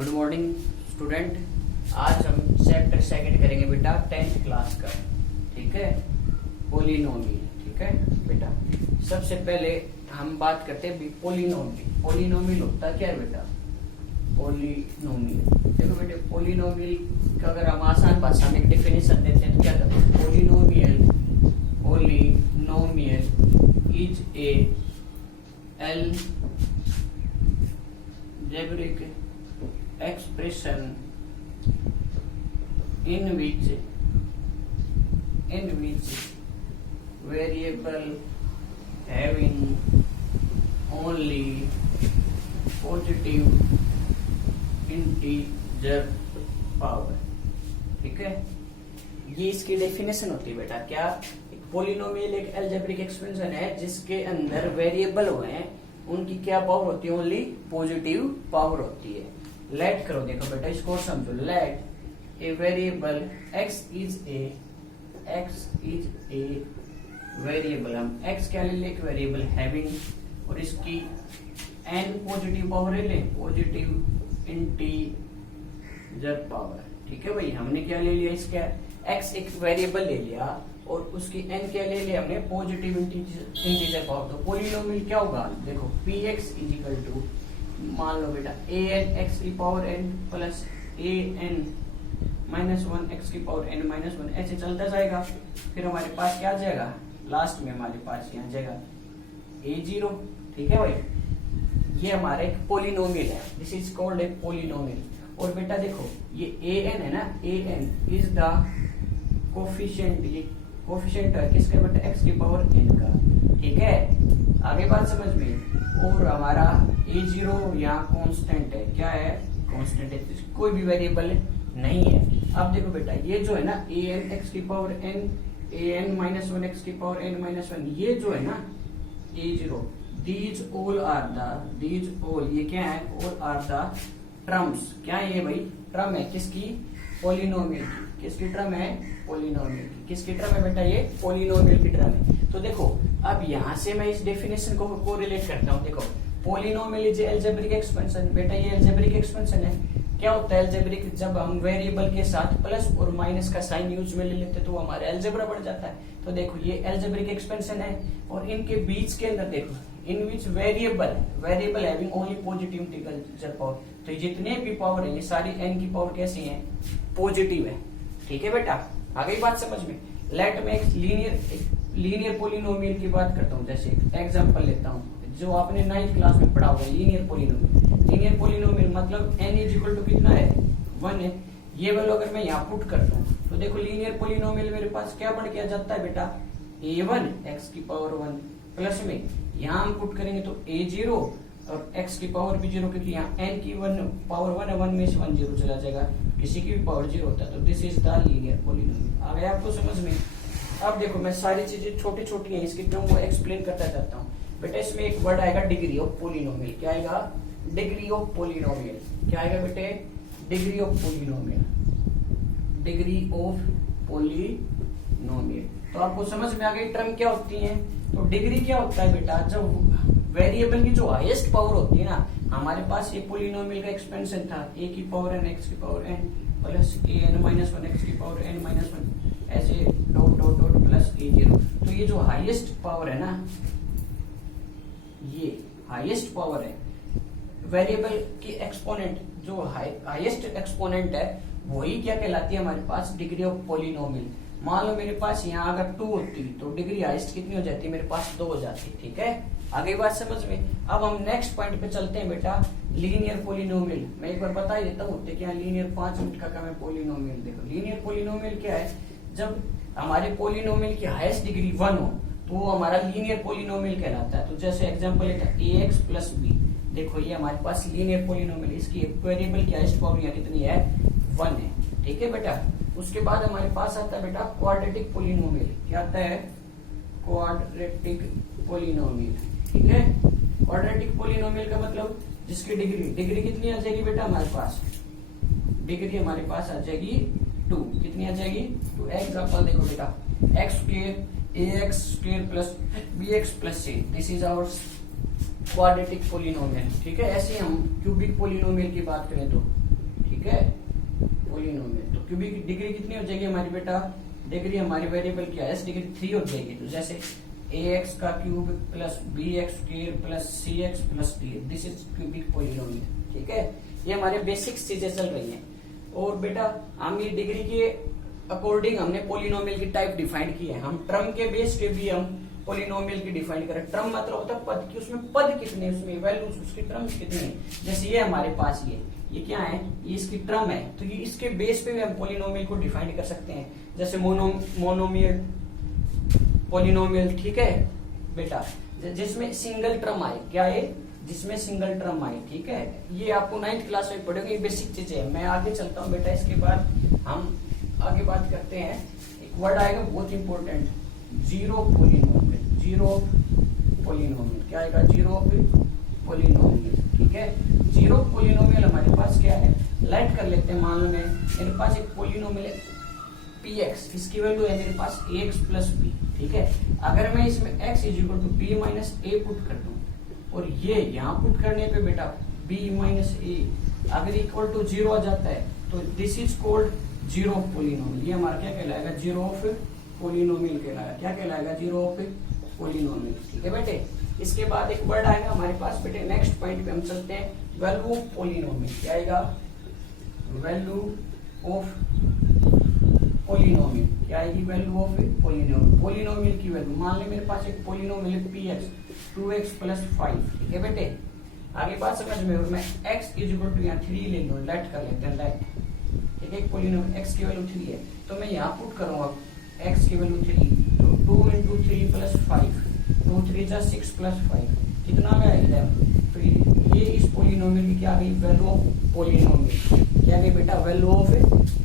Good morning student. आज हम chapter second करेंगे बेटा 10th क्लास का। ठीक है, पोलिनोमियल। ठीक है बेटा, सबसे पहले हम बात करते हैं पोलिनोमियल। पोलिनोमियल होता क्या है बेटा? पोलिनोमियल देखो बेटे, पोलिनोमियल का अगर हम आसान भाषा में डेफिनेशन देते हैं तो क्या करते हैं? Polynomial is a algebraic expression in which variable having only positive integer power। ठीक है, ये इसकी डेफिनेशन होती है बेटा। क्या? पोलिनोमियल एक अलजेब्रिक एक्सपेंशन है जिसके अंदर वेरिएबल हुए हैं, उनकी क्या पावर होती है? ओनली पॉजिटिव पावर होती है। लेट करो, देखो बेटा इसको समझो। Let a variable x is a variable, हम x क्या ले लें? एक वेरिएबल हैविंग, और इसकी n पॉजिटिव पावर ले लें, पॉजिटिव इंटीजर पावर। ठीक है भाई, हमने क्या ले लिया? इसका x एक वेरिएबल ले लिया और उसकी n क्या ले लिया हमने? Positive integer power. तो पोलिनोमियल क्या होगा? देखो px इज इक्वल टू, मान लो बेटा an x की power n plus an minus 1 x की पावर n माइनस 1, ऐसे चलता जाएगा। फिर हमारे पास क्या आ जाएगा? लास्ट में हमारे पास यहाँ जाएगा a0। ठीक है भाई, ये हमारा एक पोलिनोमियल है। This is called a polynomial. और बेटा देखो ये an है ना, an इज द कोफिशिएंट, ये कोफिशिएंट है किसका बेटा? x की पावर n का। ठीक है, आगे बात समझ में। और हमारा a0 यहाँ कांस्टेंट है। क्या है? कांस्टेंट है, कोई भी वेरिएबल नहीं है। अब देखो बेटा ये जो है ना an x की power n, an minus 1 x की पावर n माइनस 1, ये जो है ना a0, these all ये क्या है? all are the terms। क्या है ये भाई? ट्रम है किसकी? पोलिनोमियल की। किसकी ट्रम है? पोलिनोमियल की। किसकी ट्रम है बेटा? ये पोलिनोमियल की ट्रम है। तो देखो अब यहां से मैं इस डेफिनेशन को कोरिलेट करता हूं। देखो पोलिनोमियल इज अलजेब्रिक एक्सपेंशन। बेटा ये अलजेब्रिक एक्सपेंशन है। क्या होता है अलजेब्रिक? जब हम वेरिएबल के साथ प्लस और माइनस का साइन यूज में ले लेते तो हमारे अलजेब्रा बढ़ जाता है। तो देखो ये अलजेब्रिक एक्सपेंशन है और इनके बीच के अंदर देखो in which variable having only positive integer power. तो जितने भी पावर है ये सारी n की पावर कैसी है? पॉजिटिव है। ठीक है बेटा, आगे बात समझ में। लेट में एक लीनियर पोलिनोमियल की बात करता हूँ। जैसे एग्जांपल लेता हूँ जो आपने 9th क्लास में पढ़ा होगा, लीनियर पोलिनोमियल। लीनियर पोलिनोमियल मतलब n इज इक्वल टू कितना है? 1 है। ये वाला अगर मैं यहाँ पुट करता हूँ तो देखो लीनियर पोलिनोमियल मेरे पास क्या बढ़ के आ जाता है बेटा? a1 x की पावर 1 प्लस में यहाँ हम पुट करेंगे तो a0 और x की पावर भी 0, क्योंकि यहाँ n की पावर 1 है, 1 में से 1 0 चला जाएगा, किसी की भी पावर 0 होता है। तो this is the linear polynomial. आ गया आपको समझ में? अब देखो मैं सारी चीजें छोटी छोटी हैं, इसकी टर्म को एक्सप्लेन करता जाता हूँ। बेटा इसमें एक वर्ड आएगा डिग्री ऑफ पोलिनोमियल। क्या आएगा? Degree of polynomial. क्या आएगा बेटे? Degree of polynomial. Degree of polynomial. तो आपको समझ में आ गई टर्म क्या होती है? तो डिग्री क्या होता है बेटा? जब वेरिएबल की जो हाईएस्ट पावर होती है ना, हमारे पास ये पोलिनोमियल का एक्सपेंशन था a की पावर n x की power n plus an minus 1 x की पावर n माइनस 1, ऐसे dot dot dot plus a0। तो ये जो हाईएस्ट पावर है ना, ये हाईएस्ट पावर है वेरिएबल की एक्सपोनेंट, जो हाईएस्ट एक्सपोनेंट है वही क्या कहलाती है हमारे पास? Degree of polynomial. मान लो मेरे पास यहाँ अगर 2 होती तो डिग्री हाईएस्ट कितनी हो जाती? मेरे पास 2 हो जाती। ठीक है, आगे बात समझ में। अब हम नेक्स्ट पॉइंट पे चलते हैं बेटा, लीनियर पोलिनोमियल। मैं एक बार बता ही देता हूँ क्या लीनियर 5 मिनट का काम है पोलिनोमियल। देखो लीनियर पोलिनोमियल क्या है? जब हमारे पोलिनोमियल की हाईएस्ट डिग्री 1 हो तो वो हमारा लीनियर पोलिनोमियल कहलाता है। तो जैसे एग्जाम्पल लेता है ax प्लस b। देखो ये हमारे पास लीनियर पोलिनोमियल, इसकी वेरिएबल की हाईएस्ट पावर यहाँ कितनी है? 1 है। ठीक है बेटा, उसके बाद हमारे पास आता है बेटा क्वाड्रेटिक पोलिनोमियल। क्या आता है? Quadratic polynomial. ठीक है, क्वाड्रेटिक पोलिनोमियल का मतलब जिसकी डिग्री कितनी आ जाएगी बेटा? हमारे पास डिग्री हमारे पास आ जाएगी 2। कितनी आ जाएगी? 2। एग्जांपल देखो बेटा, x square ax square plus bx plus c, this is our quadratic polynomial, ठीक है। ऐसे हम क्यूबिक पोलिनोमियल की बात करें तो, ठीक है, पोलिनोमियल तो क्यूबिक की डिग्री कितनी हो जाएगी हमारी बेटा, डिग्री हमारी वेरिएबल क्या है, डिग्री 3 हो जाएगी। तो जैसे ax का cube plus bx square plus cx plus d, this is cubic polynomial, ठीक है। ये हमारे बेसिक चीजें चल रही हैं। और बेटा हम ये डिग्री के अकॉर्डिंग हमने पोलिनोमियल की टाइप डिफाइन की है। हम टर्म के बेस पे भी हम पोलिनोमियल की डिफाइन करें। टर्म मतलब होता है पद की, उसमें पद कितने, उसमें वैल्यूज, उसकी टर्म्स कितने। जैसे ये हमारे पास ये क्या है, ये इसकी टर्म है, तो ये इसके बेस पे भी हम पोलिनोमियल को डिफाइन कर सकते हैं। जैसे मोनोमियल पोलिनोमियल, ठीक है बेटा, जिसमें सिंगल टर्म आए, क्या है, जिसमें सिंगल टर्म आए, ठीक है। ये आपको 9th क्लास में पढ़ोगे, ये बेसिक चीजें हैं। मैं आगे चलता हूँ बेटा, इसके बाद हम आगे बात करते हैं। एक वर्ड आएगा बहुत important, zero polynomial. Zero polynomial क्या आएगा, जीरो पोलिनोमियल, ठीक है। जीरो पोलिनोमियल हमारे पास क्या है, लाइट कर लेते हैं। मान लो मेरे पास एक पोलिनोमियल है px, इसकी वैल्यू है मेरे पास ax प्लस b, ठीक है। अगर मैं इसमें x is equal to b minus a put कर दूं, और ये यहाँ पुट करने पे बेटा b माइनस a अगर इक्वल टू 0 आ जाता है, तो this is called zero of polynomial. ये हमारा क्या कहलाएगा, जीरो ऑफ पोलिनोमियल कहलाएगा। क्या कहलाएगा, जीरो ऑफ पोलिनोमियल, ठीक है बेटे। इसके बाद एक वर्ड आएगा हमारे पास बेटे, नेक्स्ट पॉइंट पे हम चलते हैं, वैल्यू ऑफ पोलिनोमियल। क्या आएगा, वैल्यू ऑफ पोलिनोमियल, क्या आएगी, वैल्यू ऑफ पोलिनोमियल। पोलिनोमियल की वैल्यू, मान ले मेरे पास एक पोलिनोमियल है px 2x प्लस 5, ठीक है बेटे। आगे बात समझ में, और मैं x इज इक्वल टू यहाँ 3 ले लूँ, लेट कर लेते हैं, लेट, ठीक है। पोलिनोमियल x की वैल्यू 3 है, तो मैं यहाँ पुट करूंगा x की वैल्यू 3, तो 2 इंटू 3 प्लस 5, 2 3 जा 6 प्लस 5, कितना में आएगा, तो ये इस पोलिनोमियल की क्या आ गई, वैल्यू ऑफ पोलिनोमियल। क्या आ गई बेटा, वैल्यू ऑफ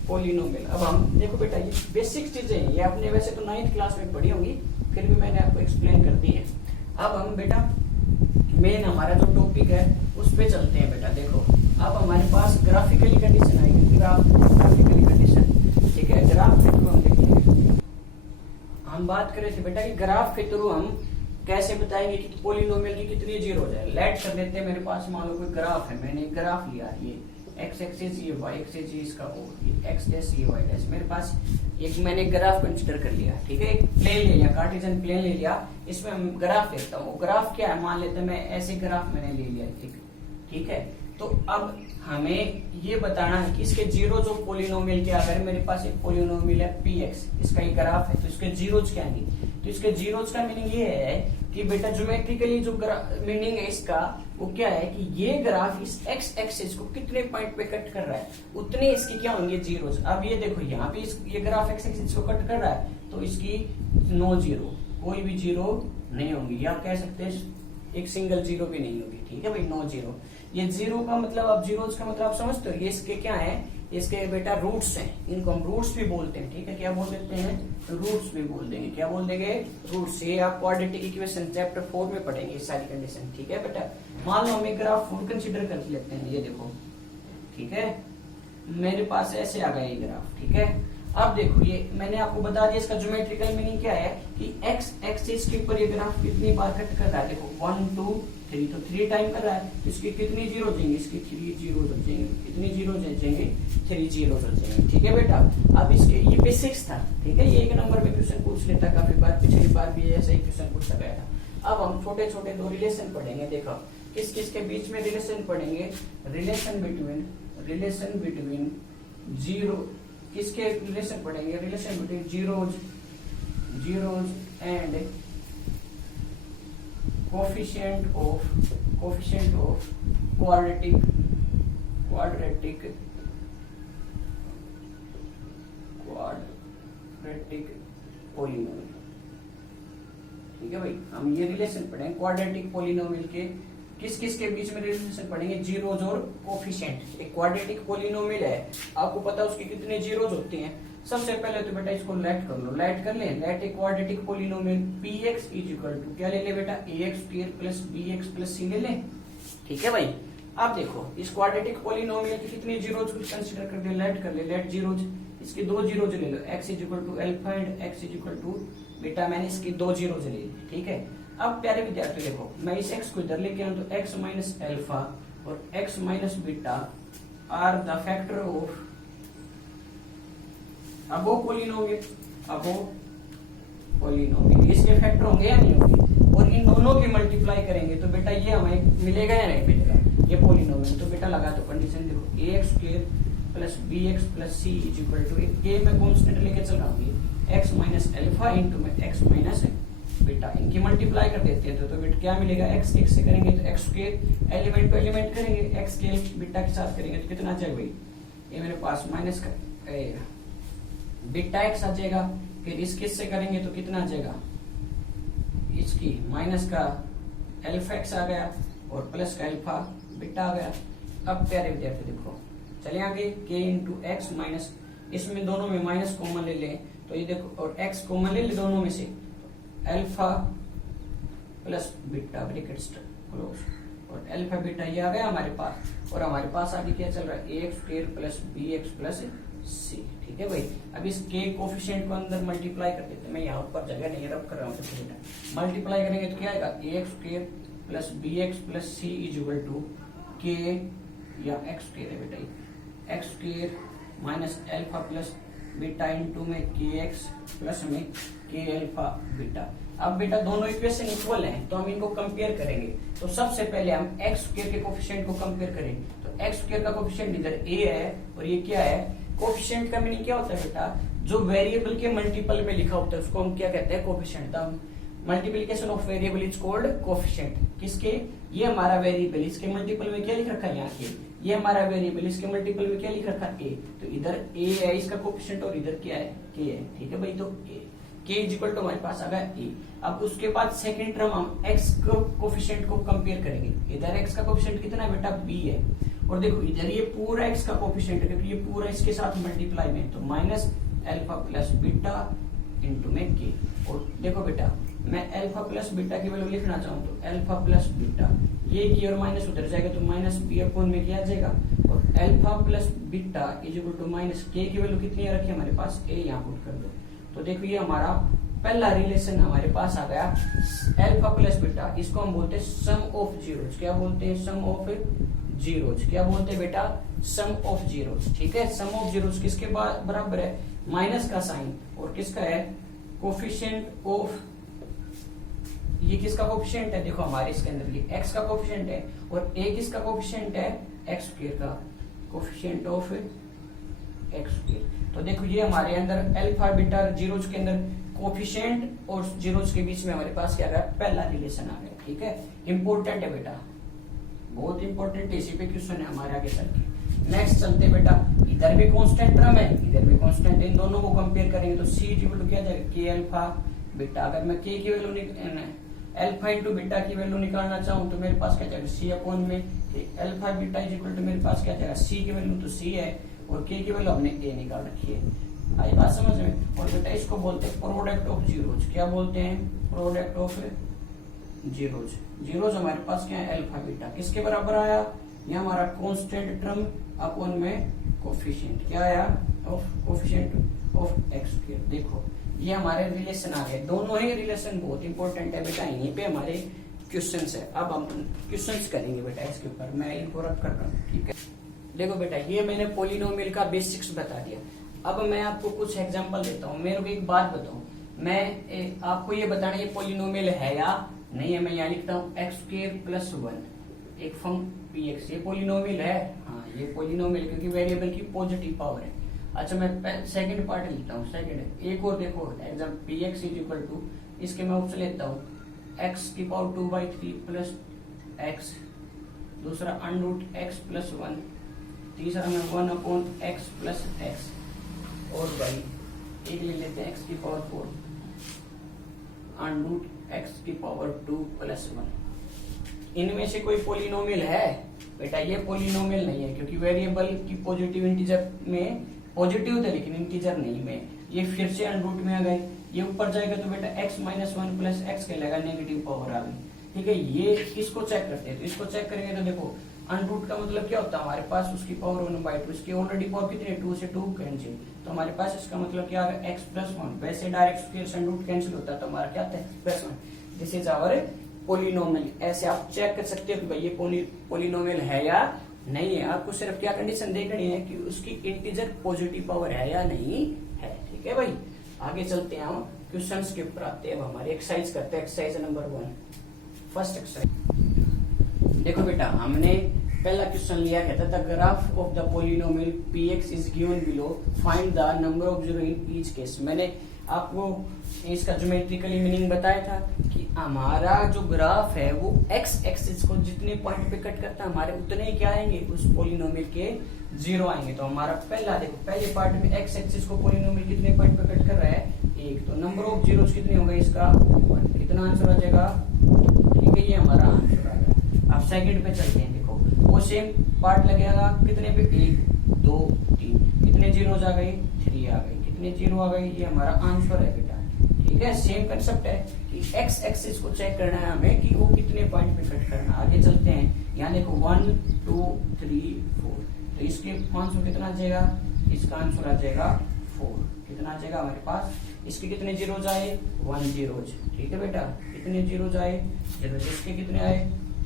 पोलिनोमियल। अब हम देखो बेटा, ये बेसिक चीजें हैं, ये आपने वैसे तो 9th क्लास में पढ़ी होंगी, फिर भी मैंने आपको एक्सप्लेन कर दी है। अब हम बेटा मेन हमारा जो टॉपिक है उस पे चलते हैं बेटा। देखो अब हमारे पास ग्राफिकली कंडीशन आएगी, ग्राफिकली कंडीशन, ठीक है। ग्राफ के थ्रू हम देखेंगे, हम बात कर रहे थे बेटा कि ग्राफ के थ्रू हम कैसे बताएंगे कि पोलिनोमियल की कितनी जीरो हो जाए। लेट कर लेते हैं, मेरे पास मान लो कोई ग्राफ है, मैंने एक ग्राफ लिया, ये x एक्सिस, ये y एक्सिस, ये इसका x डैश, ये y डैश। मेरे पास एक मैंने ग्राफ कंसीडर कर लिया, ठीक है। एक प्लेन ले लिया, कार्टेशियन प्लेन ले लिया, इसमें हम ग्राफ देखता हूँ। ग्राफ क्या है, मान लेते हैं मैं ऐसे ग्राफ मैंने ले लिया, ठीक है। तो अब हमें ये बताना है कि इसके जीरो जो पोलिनोमियल के, अगर मेरे पास एक पोलिनोमियल है px, इसका एक ग्राफ है, तो इसके जीरोज क्या आएंगे। तो इसके जीरोज का मीनिंग ये है कि बेटा ज्योमेट्रिकली जो मीनिंग है इसका, वो क्या है कि ये ग्राफ इस x एक्सिस को कितने पॉइंट पे कट कर रहा है, उतने इसकी क्या होंगे, जीरोज। अब ये देखो यहाँ पे ये ग्राफ x एक्सिस को कट कर रहा है, तो इसकी नो जीरो, कोई भी जीरो नहीं होंगी, या आप कह सकते हैं एक सिंगल जीरो भी नहीं होगी, ठीक है भाई, नो जीरो। ये जीरो का मतलब, अब जीरोज का मतलब आप समझते हो, ये इसके क्या है, इसके बेटा रूट्स हैं, इनको हम रूट्स भी बोलते हैं, ठीक है। क्या बोल देते हैं, रूट्स भी बोल देंगे। क्या बोल देंगे, रूट्स। ये आप क्वाड्रेटिक इक्वेशन चैप्टर 4 में पढ़ेंगे ये सारी कंडीशन, ठीक है बेटा। मान लो हम एक ग्राफ कंसीडर कर लेते हैं, ये देखो, ठीक है, मेरे पास ऐसे आ गया ये ग्राफ, ठीक है। अब देखो ये मैंने आपको बता दिया, इसका ज्योमेट्रिकल मीनिंग क्या है कि x एक्सिस के ऊपर ये ग्राफ कितनी बार कट कर रहा है, देखो 1 2 3, तो 3 टाइम कर रहा है, इसकी कितनी जीरो जाएंगे, इसकी 3 जीरो जाएंगे, कितनी जीरो जाएंगे, 3 जीरो जाएंगे, ठीक है बेटा। अब इसके ये बेसिक्स था, ठीक है, ये एक नंबर में क्वेश्चन पूछ लेता काफी बार, पिछली बार भी ऐसा ही क्वेश्चन पूछा गया था। अब हम छोटे छोटे दो रिलेशन पढ़ेंगे, देखो किस किस के बीच में रिलेशन पढ़ेंगे, रिलेशन बिटवीन जीरो, किसके रिलेशन पढ़ेंगे, relation between zeros and coefficient of quadratic polynomial, ठीक है भाई। हम ये रिलेशन पढ़ेंगे क्वाड्रेटिक पोलिनोमियल के, किस किस के बीच में रिलेशन पढ़ेंगे, जीरोज और कोफिशिएंट। एक क्वाड्रेटिक पोलिनोमियल है, आपको पता है उसके कितने जीरोज होते हैं। सबसे पहले तो बेटा इसको लेट कर लो, लेट कर ले, लेट एक quadratic polynomial px is equal to क्या ले ले बेटा, ax square plus bx plus c ले ले, ठीक है भाई। अब देखो इस क्वाड्रेटिक पोलिनोमियल की कितनी जीरोज को कंसीडर कर दे, लेट कर ले, लेट जीरोज, इसके 2 जीरोज ले लो, x is equal to alpha and x is equal to beta, मैंने इसकी 2 जीरोज ले ली, ठीक है। अब प्यारे विद्यार्थी देखो, मैं इस x को इधर लेके आऊं तो x माइनस एल्फा और x minus beta are the factor of above polynomial, इसके फैक्टर होंगे या नहीं होंगे, और इन दोनों की मल्टीप्लाई करेंगे तो बेटा ये हमें मिलेगा या नहीं मिलेगा, ये पॉलिनोमियल। तो बेटा लगा तो कंडीशन देखो, ax square plus bx plus c is equal to K मैं कांस्टेंट लेके चल रहा हूँ, x माइनस एल्फा इंटू में x माइनस बीटा, इनकी मल्टीप्लाई कर देते हैं तो बेटा क्या मिलेगा, x से करेंगे तो x square element to element करेंगे, x के बीटा के साथ करेंगे तो कितना आ जाएगा भाई, ये मेरे पास माइनस का बीटा x आ जाएगा, फिर इसके से करेंगे तो कितना आ जाएगा, इसकी माइनस का एल्फा x आ गया और प्लस का एल्फा बीटा आ गया। अब प्यारे विद्यार्थी देखो, चले आगे, k इंटू एक्स माइनस, इसमें दोनों में माइनस कॉमन ले लें तो ये देखो, और x कॉमन ले ले दोनों में से, alpha plus beta bracket close, और अल्फा बीटा ये आ गया हमारे पास, और हमारे पास आगे क्या चल रहा है, ax square plus bx plus c। ठीक है भाई, अब इस k कोफिशिएंट को अंदर मल्टीप्लाई कर देते हैं, मैं यहाँ ऊपर जगह नहीं रब कर रहा हूँ, बेटा मल्टीप्लाई करेंगे तो क्या आएगा, ax square plus bx plus c is equal to k या x स्क्वायर है बेटा, x square minus alpha plus beta into में kx प्लस में k अल्फा बीटा। अब बेटा दोनों इक्वेशन इक्वल हैं तो हम इनको कंपेयर करेंगे, तो सबसे पहले हम x स्क्वायर के कोफिशिएंट को कंपेयर करें, तो x स्क्वायर का कोफिशिएंट इधर a है और ये क्या है, कोफिशिएंट का मीनिंग क्या होता है बेटा, जो वेरिएबल के मल्टीपल में लिखा होता है उसको हम क्या कहते हैं, coefficient. The multiplication of variable is called coefficient. किसके, ये हमारा वेरिएबल, इसके मल्टीपल में क्या लिख रखा है यहाँ के, ये हमारा वेरिएबल, इसके मल्टीपल में क्या लिख रखा है, a, तो इधर a है इसका कोफिशिएंट और इधर क्या है, k है। ठीक है भाई, तो k इज इक्वल टू हमारे पास आ गया a। अब उसके बाद सेकंड टर्म हम x कोफिशिएंट को कंपेयर करेंगे, इधर x का कोफिशिएंट कितना है बेटा, b है, और देखो इधर ये पूरा x का कोफिशिएंट है क्योंकि ये पूरा इसके साथ मल्टीप्लाई में, तो minus alpha plus beta into में k, और देखो बेटा मैं अल्फा प्लस बीटा की वैल्यू लिखना चाहूँ तो अल्फा प्लस बीटा, ये की और माइनस उधर जाएगा तो माइनस बी अपॉन में क्या आ जाएगा, और alpha plus beta is equal to minus K की वैल्यू कितनी रखी है हमारे पास, a यहाँ पुट कर दो, तो देखो ये हमारा पहला रिलेशन हमारे पास आ गया, अल्फा प्लस बीटा, इसको हम बोलते हैं सम ऑफ जीरोज। क्या बोलते हैं, सम ऑफ जीरोज। क्या बोलते हैं बेटा, सम ऑफ जीरोज। ठीक है, सम ऑफ जीरोज किसके बराबर है, माइनस का साइन, और किसका है, कोफिशिएंट ऑफ, ये किसका कोफिशिएंट है, देखो हमारे इसके अंदर ये x का कोफिशिएंट है और a किसका कोफिशिएंट है, x स्क्वायर का कोफिशिएंट ऑफ x स्क्वायर। तो देखो ये हमारे अंदर अल्फा बीटा जीरोज के अंदर कोफिशिएंट और जीरोज के बीच में हमारे पास क्या आ गया, पहला रिलेशन आ गया। ठीक है, इंपॉर्टेंट है बेटा, बहुत इंपॉर्टेंट है, इसी पे क्वेश्चन है हमारे आगे चल के। नेक्स्ट चलते बेटा, इधर भी कांस्टेंट टर्म है, इधर भी कांस्टेंट है, इन दोनों को कंपेयर करेंगे तो c इक्वल टू क्या जाएगा, k अल्फा बीटा। अगर मैं k की वैल्यू अल्फा इंटू बीटा की वैल्यू निकालना चाहूँ तो मेरे पास क्या जाएगा, c अपॉन में alpha beta is equal to मेरे पास क्या जाएगा, c की वैल्यू तो c है और k की वैल्यू हमने a निकाल रखी है। आई बात समझ में। और बेटा इसको बोलते हैं प्रोडक्ट ऑफ जीरोज। क्या बोलते हैं, प्रोडक्ट ऑफ जीरोज। जीरोज हमारे पास क्या है, अल्फा बीटा, किसके बराबर आया, ये हमारा कांस्टेंट टर्म अपॉन में कोफिशिएंट, क्या आया, of coefficient of X square. देखो ये हमारे रिलेशन आ गए, दोनों ही रिलेशन बहुत इंपॉर्टेंट है बेटा, यहीं पे हमारे क्वेश्चंस है। अब हम क्वेश्चंस करेंगे बेटा इसके ऊपर, मैं इनको रख कर रहा हूँ। ठीक है, देखो बेटा ये मैंने पॉलिनोमियल का बेसिक्स बता दिया, अब मैं आपको कुछ एग्जांपल देता हूँ। मेरे को एक बात बताओ, मैं आपको ये बताना ये पॉलिनोमियल है या नहीं है। मैं यहाँ लिखता हूँ एक्स स्क्वायर प्लस 1 एक फंक्शन पी एक्स, ये पॉलिनोमियल है, हाँ ये पॉलिनोमियल क्योंकि वेरिएबल की पॉजिटिव पावर है। अच्छा मैं सेकंड पार्ट लिखता हूँ, सेकंड एक और देखो exam P X is equal to, इसके मैं ऑप्शन लेता हूँ एक्स की पावर 2/3 प्लस एक्स, दूसरा अंडरूट एक्स प्लस 1, तीसरा में 1 अपॉन एक्स प्लस एक्स, और भाई एक ले लेते हैं एक्स की पावर 4 अंडरूट एक्स की पावर 2 प्लस 1। इनमें से कोई पॉलिनोमियल है बेटा, ये पॉलिनोमियल नहीं है क्योंकि वेरिएबल की पॉजिटिव इंटीजर में पॉजिटिव थे लेकिन इंटीजर नहीं में, ये फिर से अंडरूट में आ गए, ये ऊपर जाएगा तो बेटा x माइनस 1 प्लस एक्स कहलाएगा, नेगेटिव पावर आ गई। ठीक है, ये इसको चेक करते हैं, तो इसको चेक करेंगे तो देखो अंडरूट का मतलब क्या होता है, हमारे पास उसकी पावर 1/2, इसकी ऑलरेडी पावर कितनी है 2 से 2 कैंसिल, तो हमारे पास इसका मतलब क्या आ गया x प्लस 1। वैसे डायरेक्ट स्क्वायर से अंडरूट कैंसिल होता है तो हमारा क्या आता है plus 1। This is our polynomial. ऐसे आप चेक कर सकते हो कि भाई ये पोलिनोमियल है या नहीं है। आपको सिर्फ क्या कंडीशन देखनी है कि उसकी इंटीजर पॉजिटिव पावर है या नहीं है। ठीक है भाई, आगे चलते हैं हम क्वेश्चंस के ऊपर आते हैं। हमारे एक्सरसाइज करते हैं, एक्सरसाइज नंबर 1 फर्स्ट एक्सरसाइज। देखो बेटा, हमने पहला क्वेश्चन लिया कहता था graph of the polynomial px is given below, find the number of zero in each case. मैंने आपको इसका ज्योमेट्रिकली मीनिंग बताया था कि हमारा जो ग्राफ है वो एक्स एक्सिस को जितने पॉइंट पे कट करता है हमारे उतने ही क्या आएंगे उस पोलिनोमियल के जीरो आएंगे। तो हमारा पहला देखो, पहले पार्ट में एक्स एक्सिस को पोलिनोमियल कितने पॉइंट पे कट कर रहा है 1, तो नंबर ऑफ जीरोस कितने होंगे इसका 1। कितना आंसर आ जाएगा, ठीक है, ये हमारा आंसर आ गया। अब सेकंड पे चलते हैं। देखो वो सेम पार्ट लगेगा कितने पे 1 2 3, कितने जीरोस आ गए 3 आ गए, कितने जीरो आ गए, ये हमारा आंसर है बेटा। ठीक है, सेम कंसेप्ट है कि एक्स एक्सिस को चेक करना है हमें कि वो कितने पॉइंट पे कट करना है। आगे चलते हैं, यहाँ देखो 1 2 3 4, तो इसके आंसर कितना आ जाएगा, इसका आंसर आ जाएगा 4। कितना आ जाएगा हमारे पास, इसके कितने जीरोज आए 1 जीरोज। ठीक है बेटा, कितने जीरोज आए 0, इसके कितने आए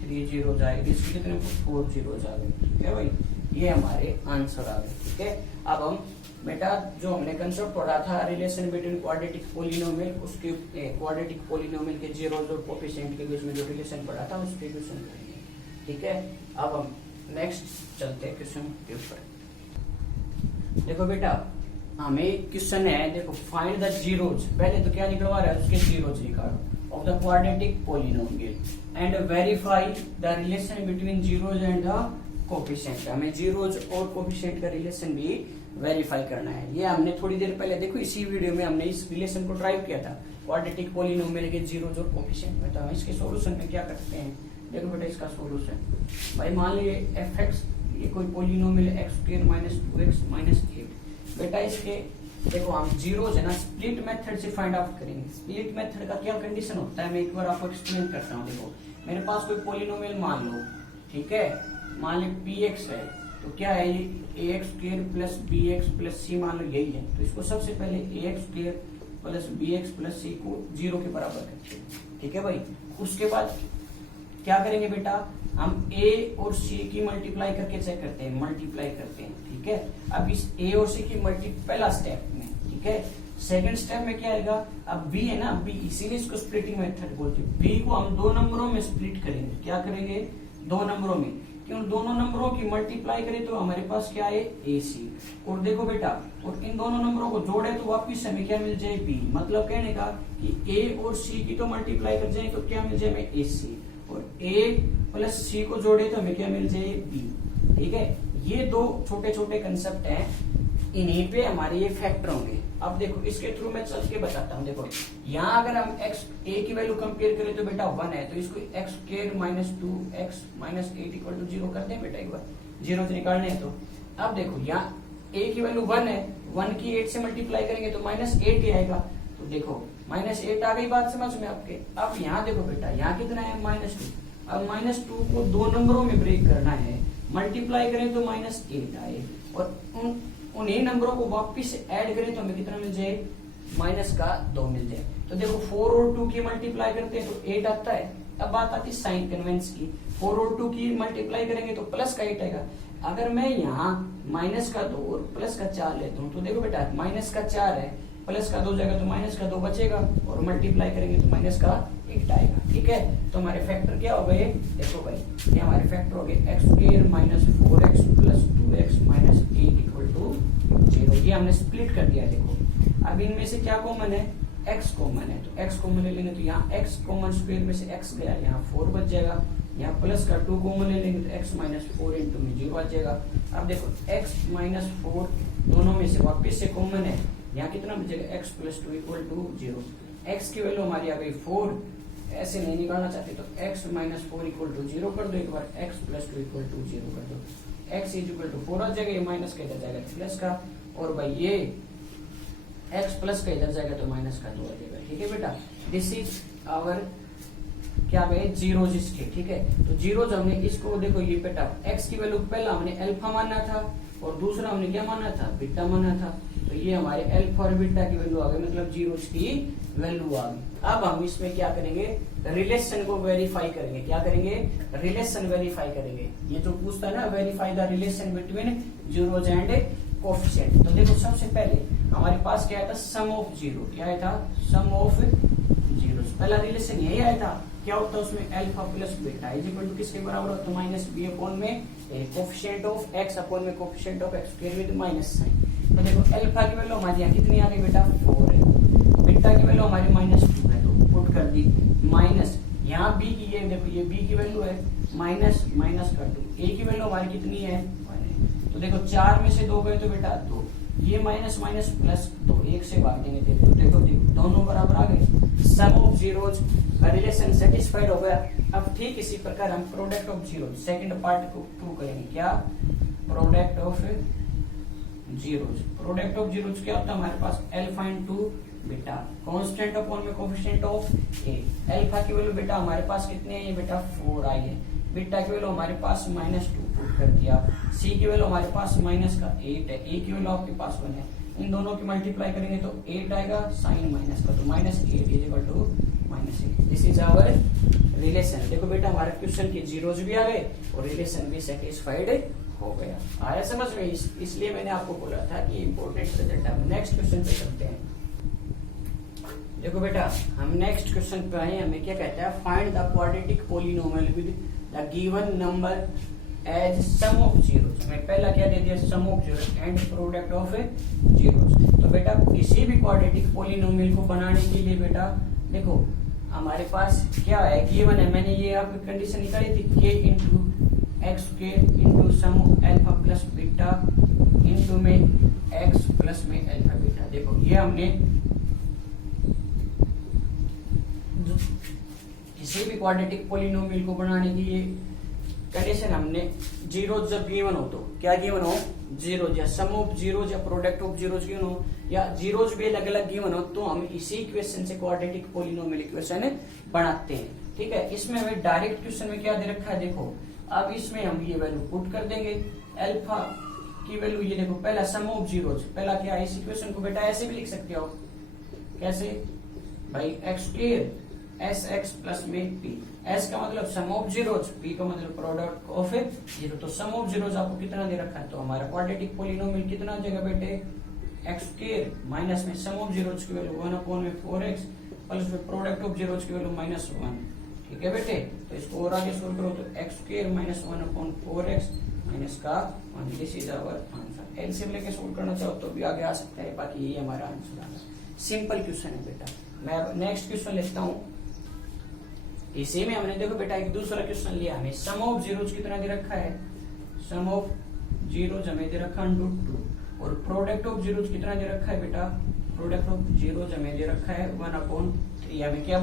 3 जीरोज आए, इसके कितने 4 जीरोज आ गए। ठीक है भाई, ये हमारे आंसर आ गए। ठीक है, अब हम बेटा जो हमने कंसेप्ट पढ़ा था रिलेशन बिटवीन क्वाड्रेटिक पोलिनोमियल, उसके क्वाड्रेटिक पोलिनोमियल के जीरोज और कोएफिशिएंट के बीच में जो रिलेशन पढ़ा था उसके क्वेश्चन करेंगे। ठीक है, अब हम नेक्स्ट चलते हैं क्वेश्चन के ऊपर। देखो बेटा, हमें क्वेश्चन है, देखो फाइंड द जीरोज, पहले तो क्या निकलवा रहा है उसके जीरोज निकालो of the quadratic polynomial and verify the relation between zeros and the coefficient. हमें जीरोज और कोएफिशिएंट का रिलेशन भी वेरीफाई करना है। ये हमने थोड़ी देर पहले देखो इसी वीडियो में हमने इस रिलेशन को ड्राइव किया था क्वाड्रेटिक पोलिनोमियल के जीरोज और कोएफिशिएंट में। तो हम इसके सॉल्यूशन में क्या करते हैं, देखो बेटा इसका सॉल्यूशन, भाई मान लीजिए एफ एक्स ये कोई polynomial x square minus 2x minus 8। बेटा इसके देखो हम जीरोज है ना स्प्लिट मेथड से फाइंड आउट करेंगे। स्प्लिट मेथड का क्या कंडीशन होता है मैं एक बार आपको एक्सप्लेन करता हूँ। देखो मेरे पास कोई पोलिनोमियल मान लो, ठीक है, मान ली px है, तो क्या है ये ax square plus bx plus c मान लो यही है। तो इसको सबसे पहले ax square plus bx plus c को 0 के बराबर करते हैं। ठीक है भाई, उसके बाद क्या करेंगे बेटा, हम a और c की मल्टीप्लाई करके चेक करते हैं, मल्टीप्लाई करते हैं। ठीक है, अब इस a और c की पहला स्टेप में, ठीक है, सेकंड स्टेप में क्या आएगा, अब b है ना, b इसीलिए इसको स्प्लिटिंग मेथड बोलते हैं। b को हम 2 नंबरों में स्प्लिट करेंगे। क्या करेंगे 2 नंबरों में, क्यों दोनों नंबरों की मल्टीप्लाई करें तो हमारे पास क्या है ac। और देखो बेटा, और इन दोनों नंबरों को जोड़े तो वापिस हमें क्या मिल जाए b। मतलब कहने का कि a और c की तो मल्टीप्लाई कर जाए तो क्या मिल जाए हमें ac, और a प्लस c को जोड़े तो हमें क्या मिल जाए b। ठीक है, ये 2 छोटे छोटे कंसेप्ट हैं, इन्हीं पे हमारे ये फैक्टर होंगे। अब देखो इसके थ्रू मैं चल के बताता हूँ। देखो यहाँ अगर हम x a की वैल्यू कंपेयर करें तो बेटा 1 है, तो इसको x square minus 2x minus 8 equal to 0 कर दें बेटा, एक बार जीरो निकालने हैं। तो अब देखो यहाँ a की वैल्यू 1 है, 1 की 8 से मल्टीप्लाई करेंगे तो माइनस 8 ही आएगा। तो देखो माइनस 8 आ गई बात समझ में आपके। अब यहाँ देखो बेटा, यहाँ कितना है -2। अब -2 को 2 नंबरों में ब्रेक करना है, मल्टीप्लाई करें तो -8 आए, और उन्हीं नंबरों को वापिस ऐड करें तो हमें कितना मिल जाए -2 मिल जाए। तो देखो 4 और 2 की मल्टीप्लाई करते हैं तो 8 आता है। अब बात आती है साइन कन्वेंस की, 4 और 2 की मल्टीप्लाई करेंगे तो प्लस का 8 आएगा। अगर मैं यहाँ -2 और प्लस का 4 लेता हूँ तो देखो बेटा -4 है, प्लस का 2 जाएगा तो -2 बचेगा, और मल्टीप्लाई करेंगे तो -8 आएगा। ठीक है, तो हमारे फैक्टर क्या हो गए, देखो भाई ये हमारे फैक्टर हो गए x square minus 4x plus 2x minus 8 equal to 0। ये हमने स्प्लिट कर दिया। देखो अब इनमें से क्या कॉमन है, x कॉमन है, तो x कॉमन ले लेंगे तो यहाँ x कॉमन स्क्वायर में से x गया, यहाँ 4 बच जाएगा। यहाँ प्लस का 2 कॉमन ले लेंगे तो x माइनस 4 इंटू में 0 बच जाएगा। अब देखो x माइनस 4 दोनों में से वापिस से कॉमन है, यहाँ कितना बचेगा x plus 2 equal to 0। x की वैल्यू हमारी आ गई 4, ऐसे नहीं निकालना चाहते तो x माइनस 4 इक्वल टू 0 कर दो, एक बार x प्लस 2 इक्वल टू 0 कर दो, x इज इक्वल टू 4 आ जाएगा, ये माइनस का इधर जाएगा प्लस का, और भाई ये x प्लस का इधर जाएगा तो माइनस का 2 आ जाएगा। ठीक है बेटा, दिस इज आवर क्या गए जीरोज इसके। ठीक है, तो जीरोज हमने इसको देखो, ये बेटा x की वैल्यू पहला हमने अल्फा माना था और दूसरा हमने क्या माना था बीटा माना था। तो ये हमारे अल्फा और बीटा की वैल्यू आ गई, मतलब जीरोस की वैल्यू आ गई। अब हम इसमें क्या करेंगे, रिलेशन को वेरीफाई करेंगे। क्या करेंगे, रिलेशन वेरीफाई करेंगे। ये जो पूछता है ना, verify the relation between zeros and coefficient. तो देखो सबसे पहले हमारे पास क्या आया था, सम ऑफ जीरो। क्या आया था, सम ऑफ जीरोस। पहला रिलेशन यही आया था। क्या होता है उसमें, alpha plus beta is equal to किसके बराबर होता है, माइनस बी अपॉन में कोएफिशिएंट ऑफ एक्स अपॉन में coefficient of X square with minus sign. तो देखो अल्फा की वैल्यू हमारी यहाँ कितनी आ गई बेटा, 4 है। बीटा की वैल्यू हमारी -2 है, तो पुट कर दी माइनस। यहाँ बी की, ये देखो ये बी की वैल्यू है माइनस माइनस कर दो। ए की वैल्यू हमारी कितनी है, 1 है। तो देखो 4 में से 2 गए तो बेटा 2, ये माइनस माइनस प्लस, तो 1 से भाग देंगे। तो देखो दोनों बराबर आ गए। सम ऑफ जीरोज का रिलेशन सेटिस्फाइड हो गया। अब ठीक इसी प्रकार हम product of zero second part को प्रूव करेंगे। क्या, product of zeros. Product of zeros क्या होता है हमारे पास, alpha into beta constant upon में कोएफिशिएंट ऑफ ए। अल्फा की वैल्यू बेटा हमारे पास कितने है, ये बेटा 4 आई है। बीटा की वैल्यू हमारे पास -2 पुट कर दिया। सी की वैल्यू हमारे पास -8 है। ए की वैल्यू आपके पास 1 है। इन दोनों की मल्टीप्लाई करेंगे तो 8 आएगा, साइन माइनस का, तो -8 is equal to -8। This is our relation. देखो बेटा हमारे क्वेश्चन के जीरोज भी आ गए और रिलेशन भी सेटिस्फाइड हो गया। आया समझ में, इसलिए मैंने आपको बोला था कि इंपॉर्टेंट रिजल्ट है। नेक्स्ट क्वेश्चन पे चलते हैं। देखो बेटा हम नेक्स्ट क्वेश्चन पे आए। हमें क्या कहता है, find the quadratic polynomial with the given number as sum of zeros. हमें पहला क्या दे दिया, sum of zeros and product of zeros. तो बेटा किसी भी क्वाड्रेटिक पॉलिनोमियल को बनाने के लिए बेटा देखो हमारे पास क्या है, गिवन है। मैंने ये आपकी कंडीशन निकाली थी, k इंटू एक्स के into sum alpha plus beta into में एक्स प्लस में अल्फा बीटा। देखो ये हमने किसी भी क्वाड्रेटिक पॉलिनोमियल को बनाने की ये कंडीशन हमने जीरोज जब गिवन हो, तो क्या गिवन हो, जीरोज या सम ऑफ जीरोज या प्रोडक्ट ऑफ जीरोज गिवन हो या जीरोज भी अलग अलग गिवन हो, तो हम इसी इक्वेशन से क्वाड्रेटिक पॉलिनोमियल इक्वेशन बनाते हैं। ठीक है, इसमें हमें डायरेक्ट क्वेश्चन में क्या दे रखा है, देखो अब इसमें हम ये वैल्यू पुट कर देंगे। अल्फा की वैल्यू ये देखो, पहला सम ऑफ जीरोज, पहला क्या है, इस इक्वेशन को बेटा ऐसे भी लिख सकते हो। कैसे भाई, x square S x plus में पी। एस का मतलब सम ऑफ जीरोज, पी का मतलब प्रोडक्ट ऑफ जीरो। तो सम ऑफ जीरोज आपको कितना दे रखा है, तो हमारा क्वाड्रेटिक पॉलिनोमियल कितना हो जाएगा बेटे, एक्स स्क्वायर माइनस में सम ऑफ जीरोज की वैल्यू 1 अपॉन में 4x प्लस में प्रोडक्ट ऑफ जीरोज की वैल्यू -1। ठीक है बेटे, तो इसको और आगे सोल्व करो तो X square minus 1 upon 4x minus का 1। This is our answer. LCM लेके सोल्व करना चाहो तो भी आगे आ सकता है, बाकी ये हमारा आंसर आना। सिंपल क्वेश्चन है बेटा। मैं अब नेक्स्ट क्वेश्चन लिखता हूँ। इसी में हमने देखो बेटा एक दूसरा क्वेश्चन लिया। हमें सम ऑफ जीरोज कितना दे रखा है, सम ऑफ जीरोज हमें दे रखा है √2 और प्रोडक्ट ऑफ जीरोज कितना दे रखा है बेटा, प्रोडक्ट ऑफ जीरोज हमें दे रखा है 1/3। हमें क्या